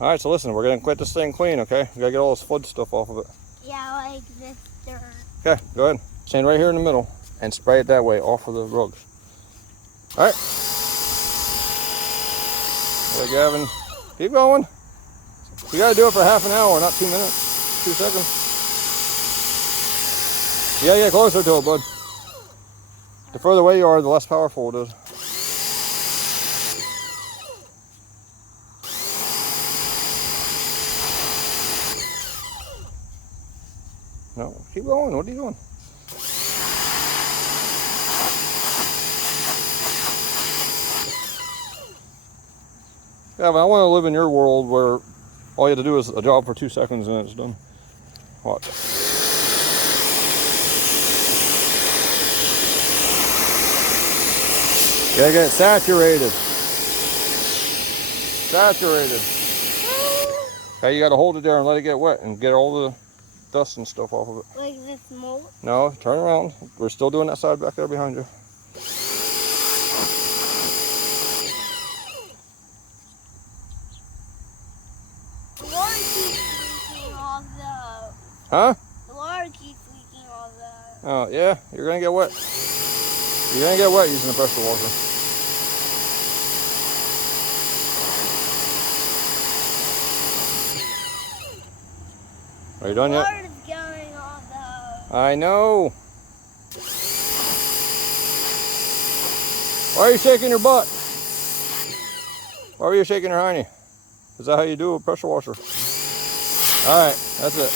All right, so listen, we're gonna quit this thing clean, okay? We gotta get all this flood stuff off of it. Yeah, like this dirt. Okay, go ahead. Stand right here in the middle and spray it that way, off of the rugs. All right. Okay, Gavin, keep going. You gotta do it for half an hour, not 2 minutes, 2 seconds. You gotta get closer to it, bud. The further away you are, the less powerful it is. No, keep going. What are you doing? Gavin, I want to live in your world where all you have to do is a job for 2 seconds and it's done. Watch. You gotta get it saturated. Saturated. Okay, you gotta hold it there and let it get wet and get all the dust and stuff off of it. Like this mold? No, turn around. We're still doing that side back there behind you. The water keeps leaking all the... Huh? The water keeps leaking all the... Oh, yeah, you're gonna get wet. You're gonna get wet using the pressure washer. Are you done yet? Water's going all the... I know. Why are you shaking your butt? Why are you shaking your hiney? Is that how you do a pressure washer? All right, that's it.